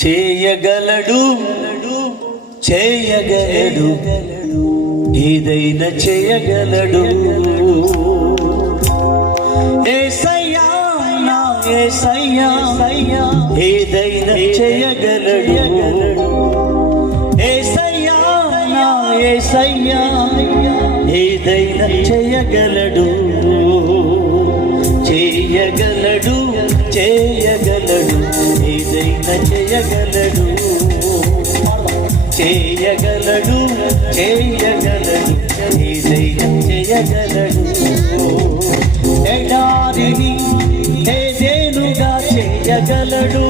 చేయగలడు చేయగలడు ఏదైనా చేయగలడు. యేసయ్యా నా యేసయ్యా ఏదైనా చేయగలడు. యేసయ్యా నా యేసయ్యా ఏదైనా చేయగలడు. చేయగలడు చేయగలడు ఏదైనా చేయగలడు. చేయగలడు చేయగలడు ఏదైనా చేయగలడు. ఎడారిని ఏదేనుగా చేయగలడు.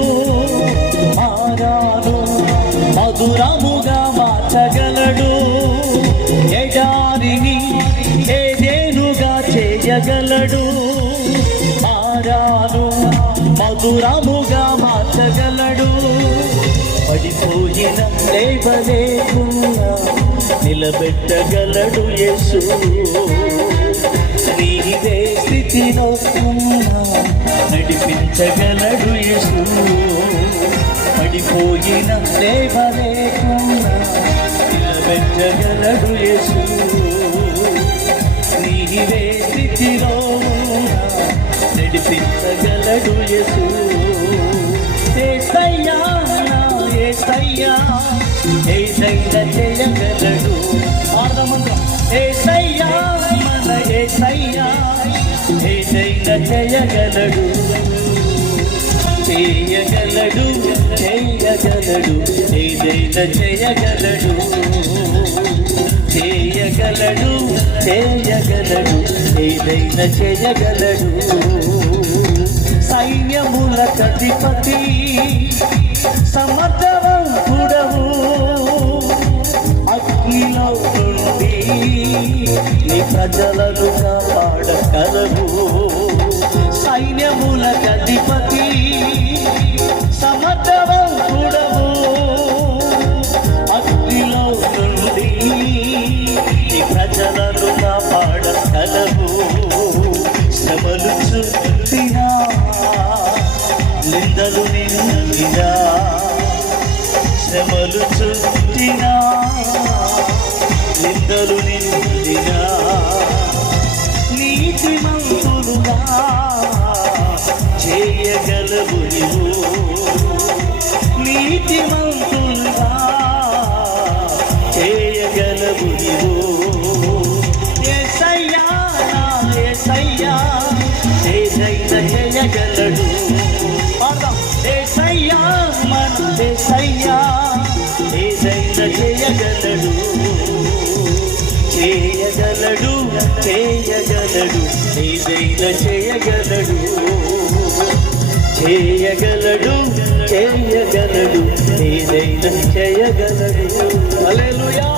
ఆరాను మధురముగా మార్చగలడు. ఎడారిని ఏదేనుగా చేయగలడు. ఆరాను మధురముగా మార్చగలడు. పడిపోయిన లేవలేకున్నా నిలబెట్టగలడు యేసు. నీవే స్థితిలో ఉన్నా నడిపించగలడు యేసు. పడిపోయిన లేవలేకున్నా నిలబెట్టగలడు యేసు. నీవే స్థితిలో ఉన్నా నడిపించగలడు యేసు. యేసయ్యా యేసయ్యా ఏదైనా చేయగలడు. యేసయ్యా మన యేసయ్యా ఏదైనా చేయగలడు. చేయగలడు చేయగలడు ఏదైనా చేయగలడు. చేయగలడు చేయగలడు ఏదైనా చేయగలడు. సైన్యములకు అధిపతి సమర్థవంతుడవు. అగ్నిలో నుండి నీ ప్రజలను కాపాడగలవు. సైన్యములకు అధిపతి సమర్థవంతుడవు. అగ్నిలో నుండి నీ ప్రజలను కాపాడగలవు. శ్రమలు చుట్టినా నిందలు నిందినా శ్రమలు చుట్టినా నిందలు నిందినా నీతిమంతులుగా చేయగలవు నీవు. నీతిమంతులుగా చేయగలవు నీవు. యేసయ్యా నా యేసయ్యా ఏదైనా చేయగలడు. యేసయ్యా మన యేసయ్యా ఏదైనా చేయగలడు. చేయగలడు చేయగలడు ఏదైనా చేయగలడు. చేయగలడు చేయగలడు ఏదైనా చేయగలడు. హల్లెలూయా.